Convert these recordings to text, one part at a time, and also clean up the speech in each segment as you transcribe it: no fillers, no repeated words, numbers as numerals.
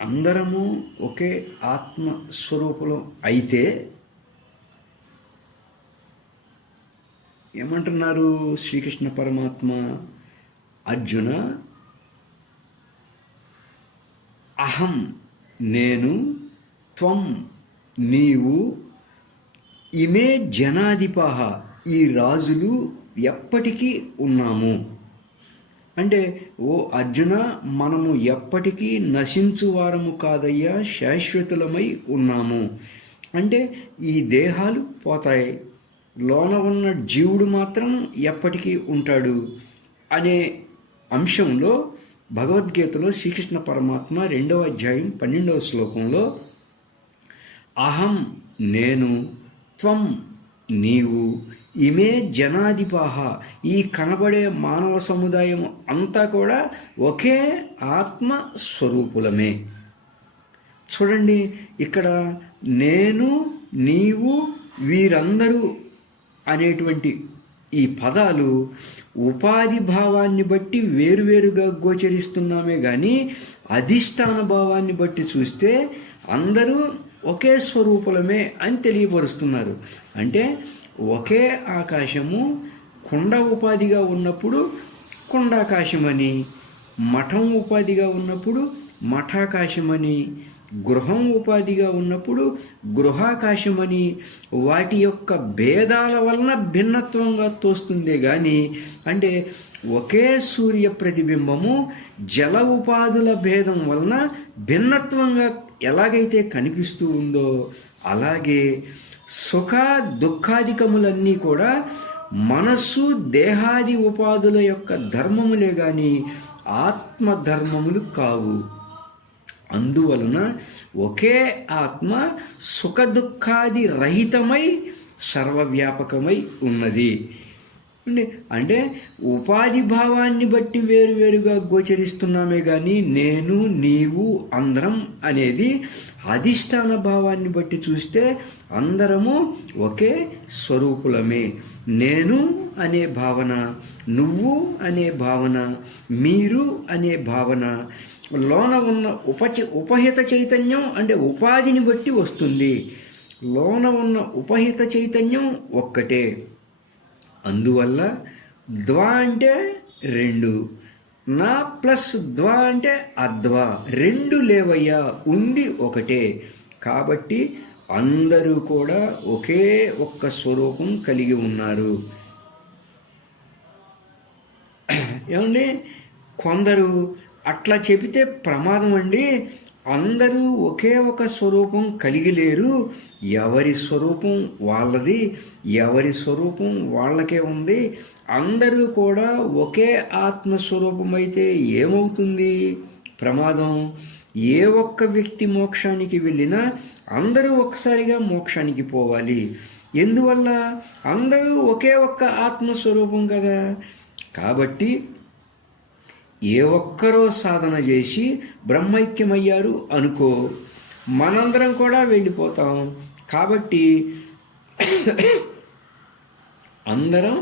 అందరము ఒకే ఆత్మస్వరూపులం అయితే ఏమంటున్నారు శ్రీకృష్ణ పరమాత్మ? అర్జున, అహం నేను, త్వం నీవు, ఇమే జనాధిపః ఈ రాజులు ఎప్పటికీ ఉన్నాము. అంటే ఓ అర్జున, మనము ఎప్పటికీ నశించువారము కాదయ్యా, శాశ్వతులమై ఉన్నాము. అంటే ఈ దేహాలు పోతాయి, లోన ఉన్న జీవుడు మాత్రం ఎప్పటికీ ఉంటాడు అనే అంశంలో భగవద్గీతలో శ్రీకృష్ణ పరమాత్మ 2వ అధ్యాయం 12వ శ్లోకంలో అహం నేను, త్వం నీవు, ఇమే జనాధిపః ఈ కనబడే మానవ సముదాయం అంతా కూడా ఒకే ఆత్మస్వరూపులమే. చూడండి, ఇక్కడ నేను, నీవు, వీరందరూ అనేటువంటి ఈ పదాలు ఉపాధి భావాన్ని బట్టి వేరువేరుగా గోచరిస్తున్నామే కానీ అధిష్టాన భావాన్ని బట్టి చూస్తే అందరూ ఒకే స్వరూపులమే అని తెలియపరుస్తున్నారు. అంటే ఒకే ఆకాశము కుండ ఉపాధిగా ఉన్నప్పుడు కుండాకాశమని, మఠం ఉపాధిగా ఉన్నప్పుడు మఠాకాశమని, గృహం ఉపాధిగా ఉన్నప్పుడు గృహాకాశమని, వాటి యొక్క భేదాల వలన భిన్నత్వంగా తోస్తుందే కానీ అంటే ఒకే సూర్య ప్రతిబింబము జల ఉపాధుల భేదం వలన భిన్నత్వంగా ఎలాగైతే కనిపిస్తూ ఉందో అలాగే సుఖ దుఃఖాధికములన్నీ కూడా మనస్సు దేహాది ఉపాధుల యొక్క ధర్మములే కానీ ఆత్మధర్మములు కావు. అందువలన ఒకే ఆత్మ సుఖ దుఃఖాది రహితమై సర్వవ్యాపకమై ఉన్నది. అంటే ఉపాధి భావాన్ని బట్టి వేరువేరుగా గోచరిస్తున్నామే కానీ నేను నీవు అందరం అనేది అధిష్టాన భావాన్ని బట్టి చూస్తే అందరము ఒకే స్వరూపులమే. నేను అనే భావన, నువ్వు అనే భావన, మీరు అనే భావన లోన ఉన్న ఉపహిత చైతన్యం అంటే ఉపాధిని బట్టి వస్తుంది. లోన ఉన్న ఉపహిత చైతన్యం ఒక్కటే. అందువల్ల ద్వా అంటే 2, నా ప్లస్ ద్వా అంటే అద్వా, 2 లేవయ్యా, ఉంది ఒకటే. కాబట్టి అందరూ కూడా ఒకే ఒక్క స్వరూపం కలిగి ఉన్నారు. ఏమండి, కొందరు అట్లా చెబితే ప్రమాదం అండి. అందరూ ఒకే ఒక స్వరూపం కలిగి లేరు. ఎవరి స్వరూపం వాళ్ళది, ఎవరి స్వరూపం వాళ్ళకే ఉంది. అందరూ కూడా ఒకే ఆత్మస్వరూపం అయితే ఏమవుతుంది? ప్రమాదం. ఏ ఒక్క వ్యక్తి మోక్షానికి వెళ్ళినా అందరూ ఒక్కసారిగా మోక్షానికి పోవాలి. ఎందువల్ల? అందరూ ఒకే ఒక్క ఆత్మస్వరూపం కదా. కాబట్టి ఏ ఒక్కరో సాధన చేసి బ్రహ్మైక్యమయ్యారు అనుకో, మనందరం కూడా వెళ్ళిపోతాం. కాబట్టి అందరం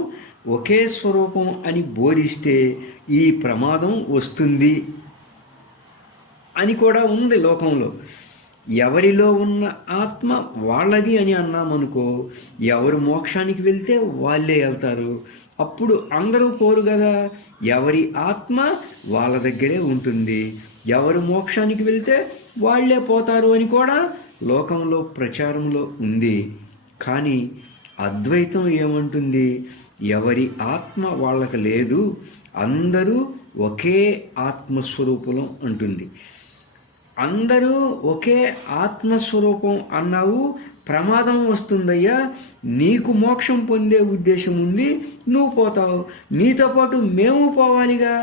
ఒకే స్వరూపం అని బోధిస్తే ఈ ప్రమాదం వస్తుంది అని కూడా ఉంది లోకంలో. ఎవరిలో ఉన్న ఆత్మ వాళ్ళది అని అన్నామనుకో, ఎవరు మోక్షానికి వెళ్తే వాళ్ళే వెళ్తారు. అప్పుడు అందరూ పోరు కదా. ఎవరి ఆత్మ వాళ్ళ దగ్గరే ఉంటుంది. ఎవరు మోక్షానికి వెళ్తే వాళ్ళే పోతారు అని కూడా లోకంలో ప్రచారంలో ఉంది. కానీ అద్వైతం ఏమంటుంది? ఎవరి ఆత్మ వాళ్ళకి లేదు, అందరూ ఒకే ఆత్మస్వరూపులం అంటుంది. అందరూ ఒకే ఆత్మస్వరూపం అన్నావు, ప్రమాదం వస్తుందయ్యా. నీకు మోక్షం పొందే ఉద్దేశం ఉంది, నువ్వు పోతావు. నీతో పాటు మేము పోవాలిగా.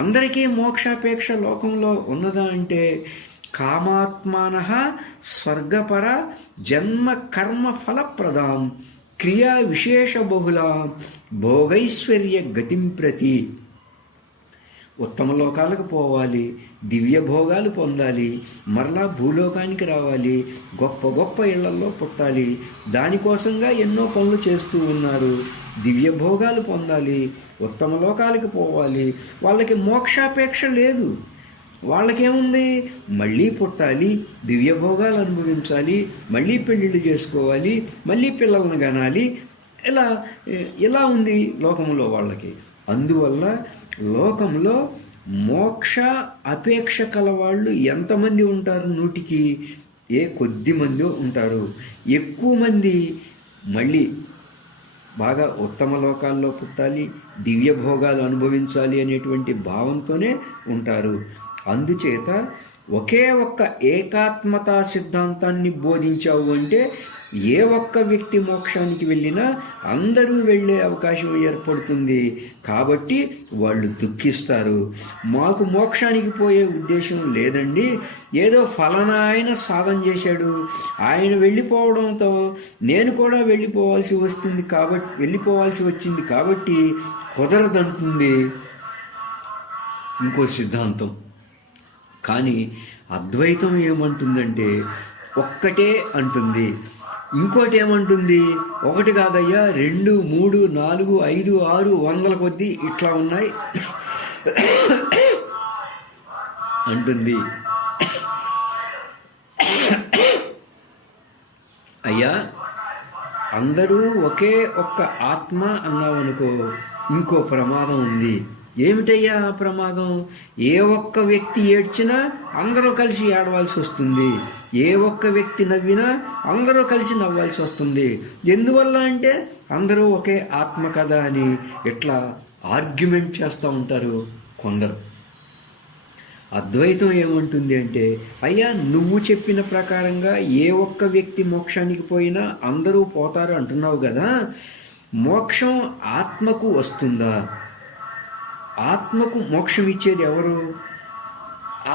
అందరికీ మోక్షాపేక్ష లోకంలో ఉన్నదా అంటే కామాత్మానః స్వర్గపర జన్మ కర్మ ఫలప్రదాం క్రియా విశేష బహుళాం భోగైశ్వర్య గతిం ప్రతి. ఉత్తమ లోకాలకు పోవాలి, దివ్య భోగాలు పొందాలి, మరలా భూలోకానికి రావాలి, గొప్ప గొప్ప ఇళ్లల్లో పుట్టాలి. దానికోసంగా ఎన్నో పనులు చేస్తూ ఉన్నారు. దివ్య భోగాలు పొందాలి, ఉత్తమ లోకాలకు పోవాలి. వాళ్ళకి మోక్షాపేక్ష లేదు. వాళ్ళకేముంది, మళ్ళీ పుట్టాలి, దివ్యభోగాలు అనుభవించాలి, మళ్ళీ పెళ్ళిళ్ళు చేసుకోవాలి, మళ్ళీ పిల్లలను కనాలి, ఇలా ఇలా ఉంది లోకంలో వాళ్ళకి. అందువల్ల లోకంలో మోక్ష అపేక్ష కలవాళ్ళు ఎంతమంది ఉంటారు? 100కి కొద్ది మంది ఉంటారు. ఎక్కువ మంది మళ్ళీ బాగా ఉత్తమ లోకాల్లో పుట్టాలి, దివ్య భోగాలు అనుభవించాలి అనేటువంటి భావంతోనే ఉంటారు. అందుచేత ఒకే ఒక్క ఏకాత్మతా సిద్ధాంతాన్ని బోధించావు అంటే ఏ ఒక్క వ్యక్తి మోక్షానికి వెళ్ళినా అందరూ వెళ్ళే అవకాశం ఏర్పడుతుంది. కాబట్టి వాళ్ళు దుఃఖిస్తారు. మాకు మోక్షానికి పోయే ఉద్దేశం లేదండి, ఏదో ఫలానా ఆయన సాధన చేశాడు, ఆయన వెళ్ళిపోవడంతో నేను కూడా వెళ్ళిపోవాల్సి వచ్చింది కాబట్టి కుదరదంటుంది ఇంకో సిద్ధాంతం. కానీ అద్వైతం ఏమంటుందంటే ఒక్కటే అంటుంది. ఇంకోటి ఏమంటుంది? ఒకటి కాదయ్యా, 2, 3, 4, 5, 6 వందల కొద్దీ ఇట్లా ఉన్నాయి అంటుంది. అయ్యా, అందరూ ఒకే ఒక్క ఆత్మ అన్నావనుకో, ఇంకో ప్రమాదం ఉంది. ఏమిటయ్యా ఆ ప్రమాదం? ఏ ఒక్క వ్యక్తి ఏడ్చినా అందరూ కలిసి ఏడవాల్సి వస్తుంది, ఏ ఒక్క వ్యక్తి నవ్వినా అందరూ కలిసి నవ్వాల్సి వస్తుంది. ఎందువల్ల అంటే అందరూ ఒకే ఆత్మ కదా అని ఇట్లా ఆర్గ్యుమెంట్ చేస్తూ ఉంటారు కొందరు. అద్వైతం ఏమంటుంది అంటే, అయ్యా నువ్వు చెప్పిన ప్రకారంగా ఏ ఒక్క వ్యక్తి మోక్షానికి పోయినా అందరూ పోతారు అంటున్నావు కదా, మోక్షం ఆత్మకు వస్తుందా? ఆత్మకు మోక్షం ఇచ్చేది ఎవరు?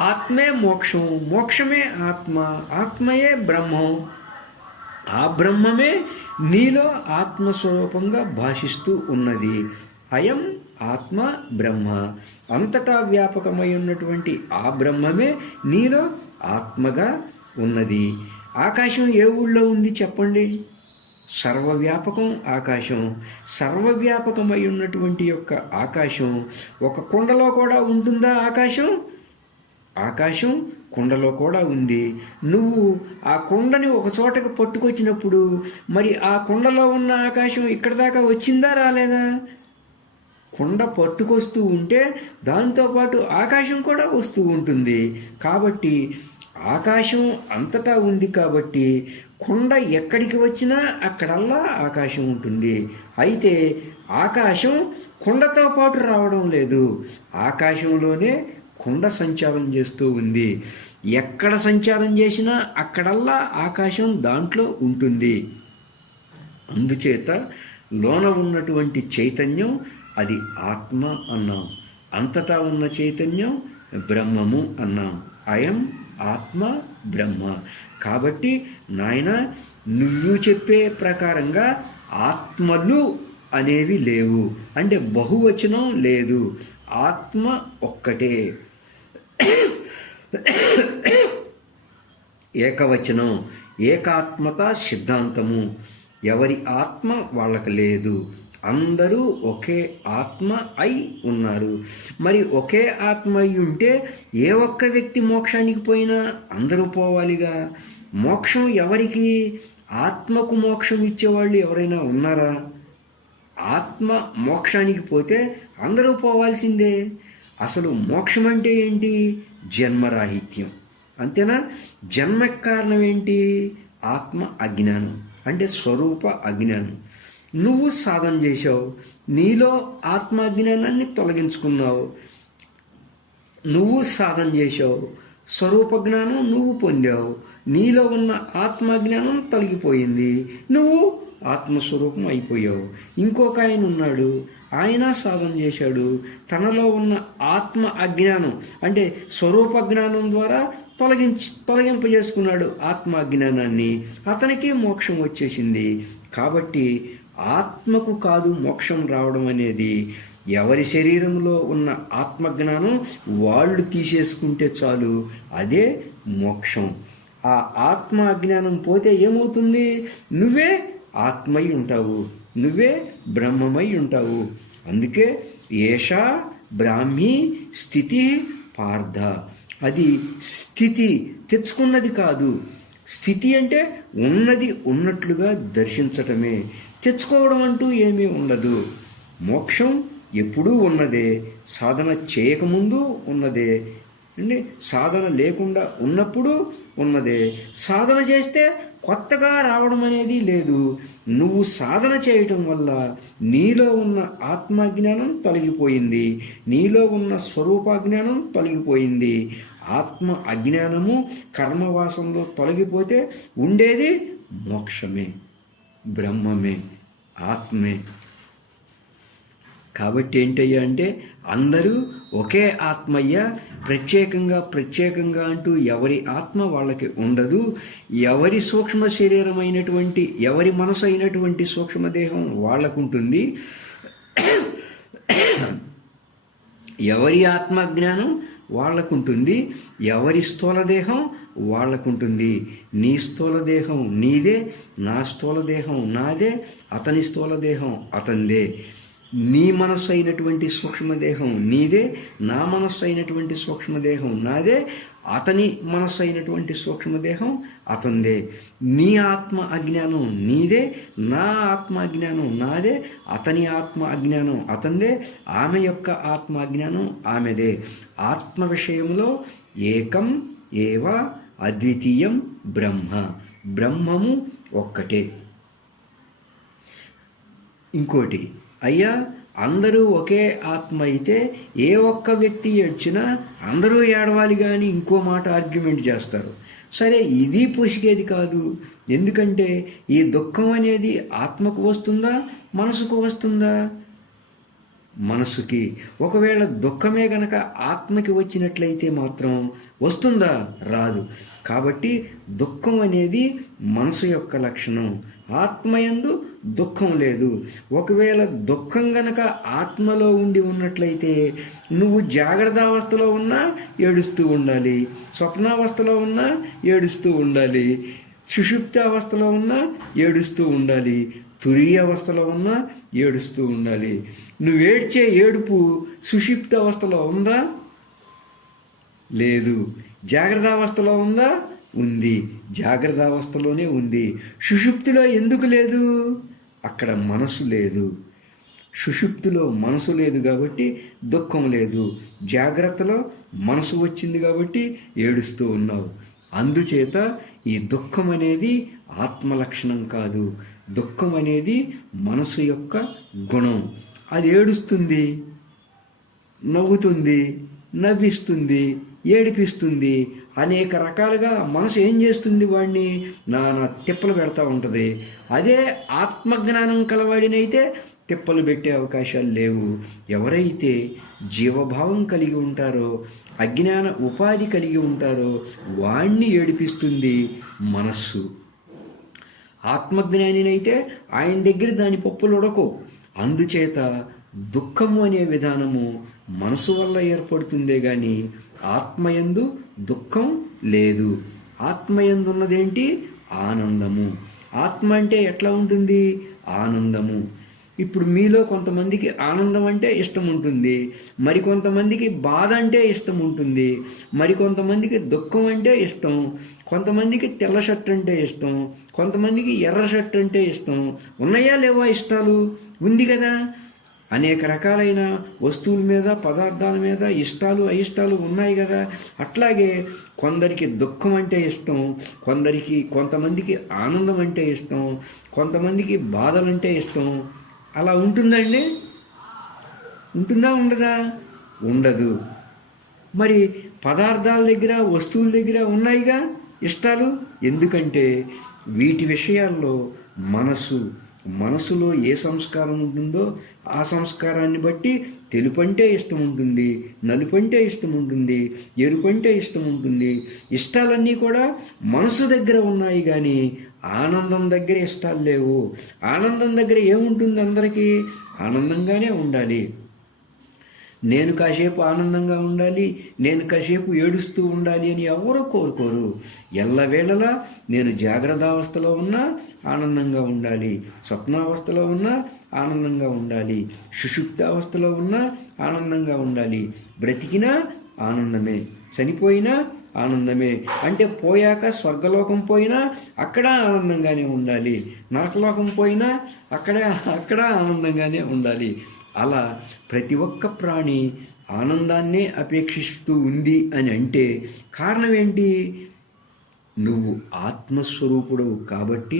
ఆత్మే మోక్షం, మోక్షమే ఆత్మ, ఆత్మయే బ్రహ్మం, ఆ బ్రహ్మమే నీలో ఆత్మస్వరూపంగా భాషిస్తూ ఉన్నది. అయం ఆత్మ బ్రహ్మ, అంతటా వ్యాపకమై ఉన్నటువంటి ఆ బ్రహ్మమే నీలో ఆత్మగా ఉన్నది. ఆకాశం ఏ ఊళ్ళో ఉంది చెప్పండి? సర్వవ్యాపకం ఆకాశం. సర్వవ్యాపకమై ఉన్నటువంటి యొక్క ఆకాశం ఒక కుండలో కూడా ఉంటుందా? ఆకాశం కుండలో కూడా ఉంది. నువ్వు ఆ కుండని ఒక చోటకి పట్టుకొచ్చినప్పుడు మరి ఆ కుండలో ఉన్న ఆకాశం ఇక్కడి దాకా వచ్చిందా రాలేదా? కుండ పట్టుకొస్తూ ఉంటే దాంతోపాటు ఆకాశం కూడా వస్తూ ఉంటుంది. కాబట్టి ఆకాశం అంతటా ఉంది కాబట్టి కుండ ఎక్కడికి వచ్చినా అక్కడల్లా ఆకాశం ఉంటుంది. అయితే ఆకాశం కుండతో పాటు రావడం లేదు, ఆకాశంలోనే కుండ సంచారం చేస్తూ ఉంది. ఎక్కడ సంచారం చేసినా అక్కడల్లా ఆకాశం దాంట్లో ఉంటుంది. అందుచేత లోన ఉన్నటువంటి చైతన్యం అది ఆత్మ అన్నాం, అంతటా ఉన్న చైతన్యం బ్రహ్మము అన్నాం. అయం ఆత్మ బ్రహ్మ. కాబట్టి నాయన నువ్వు చెప్పే ప్రకారంగా ఆత్మలు అనేవి లేవు, అంటే బహువచనం లేదు, ఆత్మ ఒక్కటే. ఏకవచనం, ఏకాత్మత సిద్ధాంతము. ఎవరి ఆత్మ వాళ్ళకి లేదు, అందరూ ఒకే ఆత్మ అయి ఉన్నారు. మరి ఒకే ఆత్మ అయి ఉంటే ఏ ఒక్క వ్యక్తి మోక్షానికి పోయినా అందరూ పోవాలిగా. మోక్షం ఎవరికి? ఆత్మకు మోక్షం ఇచ్చేవాళ్ళు ఎవరైనా ఉన్నారా? ఆత్మ మోక్షానికి పోతే అందరూ పోవాల్సిందే. అసలు మోక్షం అంటే ఏంటి? జన్మరాహిత్యం, అంతేనా? జన్మకు కారణం ఏంటి? ఆత్మ అజ్ఞానం, అంటే స్వరూప అజ్ఞానం. నువ్వు సాధన చేశావు, నీలో ఆత్మ అజ్ఞానాన్ని తొలగించుకున్నావు. నువ్వు సాధన చేశావు, స్వరూప జ్ఞానం నువ్వు పొందావు, నీలో ఉన్న ఆత్మజ్ఞానం తొలగిపోయింది, నువ్వు ఆత్మస్వరూపం అయిపోయావు. ఇంకొక ఆయన ఉన్నాడు, ఆయన సాధన చేశాడు, తనలో ఉన్న ఆత్మ అజ్ఞానం అంటే స్వరూప జ్ఞానం ద్వారా తొలగింపజేసుకున్నాడు ఆత్మ అజ్ఞానాన్ని, అతనికి మోక్షం వచ్చేసింది. కాబట్టి ఆత్మకు కాదు మోక్షం రావడం అనేది, ఎవరి శరీరంలో ఉన్న ఆత్మజ్ఞానం వాళ్ళు తీసేసుకుంటే చాలు, అదే మోక్షం. ఆ ఆత్మ అజ్ఞానం పోతే ఏమవుతుంది? నువ్వే ఆత్మై ఉంటావు, నువ్వే బ్రహ్మమై ఉంటావు. అందుకే ఏషా బ్రాహ్మీ స్థితి పార్థ, అది స్థితి, తెచ్చుకున్నది కాదు. స్థితి అంటే ఉన్నది ఉన్నట్లుగా దర్శించటమే. తెచ్చుకోవడం అంటూ ఏమీ ఉండదు. మోక్షం ఎప్పుడూ ఉన్నదే, సాధన చేయకముందు ఉన్నదే అండి, సాధన లేకుండా ఉన్నప్పుడు ఉన్నదే. సాధన చేస్తే కొత్తగా రావడం అనేది లేదు. నువ్వు సాధన చేయటం వల్ల నీలో ఉన్న ఆత్మజ్ఞానం తొలగిపోయింది, నీలో ఉన్న స్వరూపాజ్ఞానం తొలగిపోయింది. ఆత్మ అజ్ఞానము కర్మవాసంలో తొలగిపోతే ఉండేది మోక్షమే, బ్రహ్మమే, ఆత్మే. కాబట్టి ఏంటయ్యా అంటే అందరూ ఒకే ఆత్మయ్య. ప్రత్యేకంగా అంటూ ఎవరి ఆత్మ వాళ్ళకి ఉండదు. ఎవరి సూక్ష్మ శరీరమైనటువంటి, ఎవరి మనసు అయినటువంటి సూక్ష్మదేహం వాళ్ళకుంటుంది. ఎవరి ఆత్మజ్ఞానం వాళ్ళకుంటుంది, ఎవరి స్థూలదేహం వాళ్ళకుంటుంది. నీ స్థూలదేహం నీదే, నా స్థూలదేహం నాదే, అతని స్థూలదేహం అతందే. నీ మనస్సు అయినటువంటి సూక్ష్మదేహం నీదే, నా మనస్సు అయినటువంటి సూక్ష్మదేహం నాదే, అతని మనస్సు అయినటువంటి సూక్ష్మదేహం అతందే. నీ ఆత్మ అజ్ఞానం నీదే, నా ఆత్మ అజ్ఞానం నాదే, అతని ఆత్మ అజ్ఞానం అతందే, ఆమె యొక్క ఆత్మ అజ్ఞానం ఆమెదే. ఆత్మ విషయంలో ఏకం ఏవ అద్వితీయం బ్రహ్మ, బ్రహ్మము ఒక్కటే. ఇంకోటి, అయ్యా అందరూ ఒకే ఆత్మ అయితే ఏ ఒక్క వ్యక్తి ఏడ్చినా అందరూ ఏడవాలి కానీ ఇంకో మాట ఆర్గ్యుమెంట్ చేస్తారు. సరే, ఇది పొసిగేది కాదు. ఎందుకంటే ఈ దుఃఖం అనేది ఆత్మకు వస్తుందా, మనసుకు వస్తుందా? మనసుకి. ఒకవేళ దుఃఖమే గనక ఆత్మకి వచ్చినట్లయితే మాత్రం వస్తుందా? రాదు. కాబట్టి దుఃఖం అనేది మనసు యొక్క లక్షణం. ఆత్మయందు దుఃఖం లేదు. ఒకవేళ దుఃఖం గనక ఆత్మలో ఉండి ఉన్నట్లయితే నువ్వు జాగ్రత్త అవస్థలో ఉన్నా ఏడుస్తూ ఉండాలి, స్వప్నావస్థలో ఉన్నా ఏడుస్తూ ఉండాలి, సుషుప్తి అవస్థలో ఉన్నా ఏడుస్తూ ఉండాలి, తురీయ అవస్థలో ఉన్నా ఏడుస్తూ ఉండాలి. నువ్వు ఏడ్చే ఏడుపు సుషుప్త అవస్థలో ఉందా? లేదు. జాగ్రత్త అవస్థలో ఉందా? ఉంది. జాగ్రత్త అవస్థలోనే ఉంది. సుషుప్తిలో ఎందుకు లేదు? అక్కడ మనసు లేదు. సుషుప్తిలో మనసు లేదు కాబట్టి దుఃఖం లేదు. జాగ్రత్తలో మనసు వచ్చింది కాబట్టి ఏడుస్తూ ఉన్నావు. అందుచేత ఈ దుఃఖం అనేది ఆత్మలక్షణం కాదు. దుఃఖం అనేది మనసు యొక్క గుణం. అది ఏడుస్తుంది, నవ్వుతుంది, నవ్విస్తుంది, ఏడిపిస్తుంది, అనేక రకాలుగా మనసు ఏం చేస్తుంది? వాడిని నానా తిప్పలు పెడతా ఉంటుంది. అదే ఆత్మజ్ఞానం కలవాడినైతే తిప్పలు పెట్టే అవకాశాలు లేవు. ఎవరైతే జీవభావం కలిగి ఉంటారో, అజ్ఞాన ఉపాధి కలిగి ఉంటారో వాణ్ణి ఏడిపిస్తుంది మనస్సు. ఆత్మజ్ఞానినైతే ఆయన దగ్గర దాని పప్పులు ఉడకో. అందుచేత దుఃఖము అనే విధానము మనసు వల్ల ఏర్పడుతుందే కానీ ఆత్మయందు దుఃఖం లేదు. ఆత్మయందు ఉన్నదేంటి? ఆనందము. ఆత్మ అంటే ఎట్లా ఉంటుంది? ఆనందము. ఇప్పుడు మీలో కొంతమందికి ఆనందం అంటే ఇష్టం ఉంటుంది, మరికొంతమందికి బాధ అంటే ఇష్టం ఉంటుంది, మరికొంతమందికి దుఃఖం అంటే ఇష్టం, కొంతమందికి తెల్ల షర్ట్ అంటే ఇష్టం, కొంతమందికి ఎర్ర షర్ట్ అంటే ఇష్టం. ఉన్నాయా లేవా ఇష్టాలు? ఉంది కదా. అనేక రకాలైన వస్తువుల మీద, పదార్థాల మీద ఇష్టాలు అయిష్టాలు ఉన్నాయి కదా. అట్లాగే కొందరికి దుఃఖం అంటే ఇష్టం, కొంతమందికి ఆనందం అంటే ఇష్టం, కొంతమందికి బాధలంటే ఇష్టం. అలా ఉంటుందండి? ఉంటుందా? ఉండదా? ఉండదు. మరి పదార్థాల దగ్గర, వస్తువుల దగ్గర ఉన్నాయిగా ఇష్టాలు. ఎందుకంటే వీటి విషయాల్లో మనసులో ఏ సంస్కారం ఉంటుందో ఆ సంస్కారాన్ని బట్టి తెలుపు అంటే ఇష్టం ఉంటుంది, నలుపు అంటే ఇష్టం ఉంటుంది, ఎరుపు అంటే ఇష్టం ఉంటుంది. ఇష్టాలన్నీ కూడా మనసు దగ్గర ఉన్నాయి కానీ ఆనందం దగ్గర ఇష్టాలు లేవు. ఆనందం దగ్గర ఏముంటుంది? అందరికీ ఆనందంగానే ఉండాలి. నేను కాసేపు ఆనందంగా ఉండాలి, నేను కాసేపు ఏడుస్తూ ఉండాలి అని ఎవరూ కోరుకోరు. ఎల్లవేళలా నేను జాగ్రత్త అవస్థలో ఉన్నా ఆనందంగా ఉండాలి, స్వప్నావస్థలో ఉన్నా ఆనందంగా ఉండాలి, సుషుప్త అవస్థలో ఉన్నా ఆనందంగా ఉండాలి. బ్రతికినా ఆనందమే, చనిపోయినా ఆనందమే. అంటే పోయాక స్వర్గలోకం పోయినా అక్కడ ఆనందంగానే ఉండాలి, నరకలోకం పోయినా అక్కడ ఆనందంగానే ఉండాలి. అలా ప్రతి ఒక్క ప్రాణి ఆనందాన్నే అపేక్షిస్తూ ఉంది అని అంటే కారణం ఏంటి? నువ్వు ఆత్మస్వరూపుడవు కాబట్టి,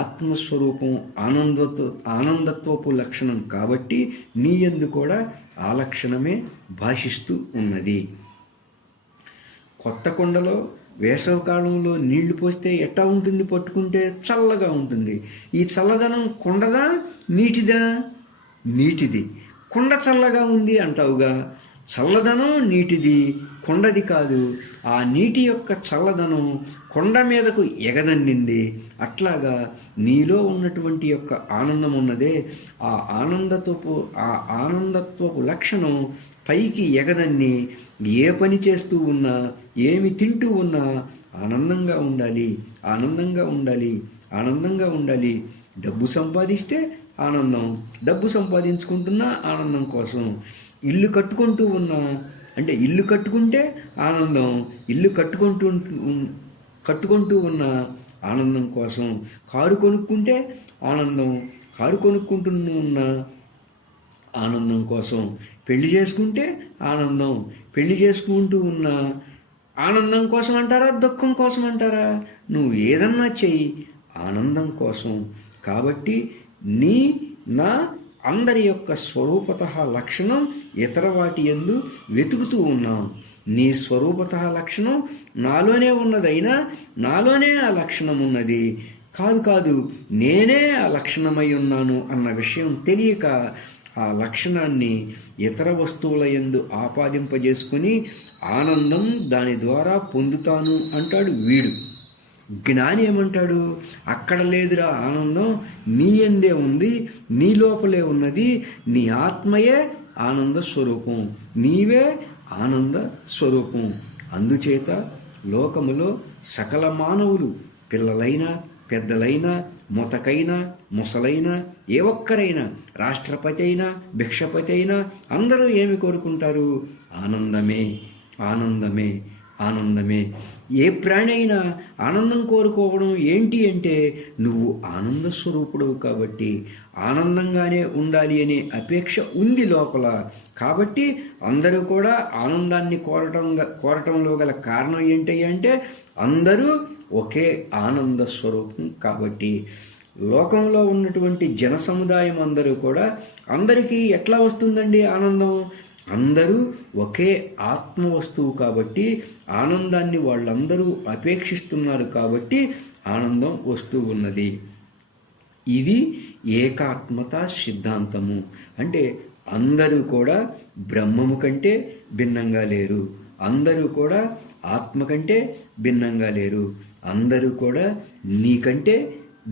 ఆత్మస్వరూపం ఆనందత్వపు లక్షణం కాబట్టి నీ యందు కూడా ఆ లక్షణమే భాషిస్తూ ఉన్నది. కొత్త కొండలో వేసవికాలంలో నీళ్లు పోస్తే ఎట్టా ఉంటుంది? పట్టుకుంటే చల్లగా ఉంటుంది. ఈ చల్లదనం కొండదా నీటిదా? నీటిది. కొండ చల్లగా ఉంది అంటావుగా, చల్లదనం నీటిది, కొండది కాదు. ఆ నీటి యొక్క చల్లదనం కొండ మీదకు ఎగదన్నింది. అట్లాగా నీలో ఉన్నటువంటి యొక్క ఆనందం ఉన్నదే, ఆ ఆనందత్వపు లక్షణం పైకి ఎగదన్ని ఏ పని చేస్తూ ఉన్నా, ఏమి తింటూ ఉన్నా ఆనందంగా ఉండాలి, ఆనందంగా ఉండాలి, ఆనందంగా ఉండాలి. డబ్బు సంపాదిస్తే ఆనందం, డబ్బు సంపాదించుకుంటున్నా ఆనందం కోసం. ఇల్లు కట్టుకుంటూ ఉన్నా, అంటే ఇల్లు కట్టుకుంటే ఆనందం, ఇల్లు కట్టుకుంటూ ఉన్న ఆనందం కోసం. కారు కొనుక్కుంటే ఆనందం, కారు కొనుక్కుంటున్న ఆనందం కోసం. పెళ్లి చేసుకుంటే ఆనందం, పెళ్లి చేసుకుంటూ ఉన్న ఆనందం కోసం అంటారా, దుఃఖం కోసం అంటారా? నువ్వు ఏదన్నా చెయ్యి ఆనందం కోసం. కాబట్టి నా అందరి యొక్క స్వరూపత లక్షణం ఇతర వాటి యందు వెతుకుతూ ఉన్నాం. నీ స్వరూపత లక్షణం నాలోనే ఉన్నదైనా నాలోనే ఆ లక్షణం ఉన్నది కాదు, నేనే ఆ లక్షణమై ఉన్నాను అన్న విషయం తెలియక ఆ లక్షణాన్ని ఇతర వస్తువుల యందు ఆపాదింపజేసుకుని ఆనందం దాని ద్వారా పొందుతాను అంటాడు వీడు. జ్ఞాని ఏమంటాడు? అక్కడ లేదురా ఆనందం, నీ యందే ఉంది, నీ లోపలే ఉన్నది, నీ ఆత్మయే ఆనంద స్వరూపం, నీవే ఆనంద స్వరూపం. అందుచేత లోకములో సకల మానవులు, పిల్లలైనా పెద్దలైనా, మొతకైనా ముసలైనా, ఏ ఒక్కరైనా, రాష్ట్రపతి అయినా భిక్షపతి అయినా అందరూ ఏమి కోరుకుంటారు? ఆనందమే, ఆనందమే, ఆనందమే. ఏ ప్రాణి అయినా ఆనందం కోరుకోవడం ఏంటి అంటే నువ్వు ఆనంద స్వరూపుడవు కాబట్టి ఆనందంగానే ఉండాలి అనే అపేక్ష ఉంది లోపల. కాబట్టి అందరూ కూడా ఆనందాన్ని కోరటంలో గల కారణం ఏంటి అంటే అందరూ ఒకే ఆనంద స్వరూపం కాబట్టి. లోకంలో ఉన్నటువంటి జన సముదాయం అందరూ కూడా అందరికీ ఎట్లా వస్తుందండి ఆనందం? అందరూ ఒకే ఆత్మ వస్తువు కాబట్టి ఆనందాన్ని వాళ్ళందరూ అపేక్షిస్తున్నారు కాబట్టి ఆనందం వస్తూ ఉన్నది. ఇది ఏకాత్మత సిద్ధాంతము. అంటే అందరూ కూడా బ్రహ్మము కంటే భిన్నంగా లేరు, అందరూ కూడా ఆత్మ కంటే భిన్నంగా లేరు, అందరూ కూడా నీకంటే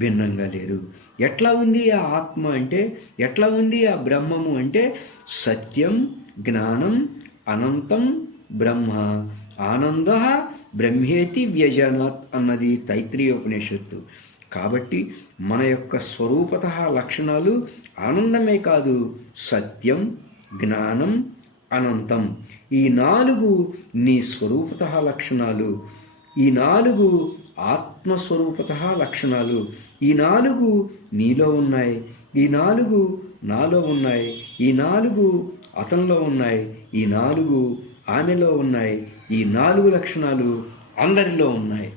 భిన్నంగా లేరు. ఎట్లా ఉంది ఆ ఆత్మ అంటే, ఎట్లా ఉంది ఆ బ్రహ్మము అంటే సత్యం జ్ఞానం అనంతం బ్రహ్మ ఆనంద బ్రహ్మేతి వ్యజనాత్ అన్నది తైత్రీయోపనిషత్తు. కాబట్టి మన యొక్క స్వరూపత లక్షణాలు ఆనందమే కాదు, సత్యం జ్ఞానం అనంతం. ఈ 4 నీ స్వరూపత లక్షణాలు, ఈ 4 ఆత్మస్వరూపత లక్షణాలు. ఈ 4 నీలో ఉన్నాయి, ఈ 4 నాలో ఉన్నాయి, ఈ 4 అతనిలో ఉన్నాయి, ఈ 4 ఆమెలో ఉన్నాయి, ఈ 4 లక్షణాలు అందరిలో ఉన్నాయి.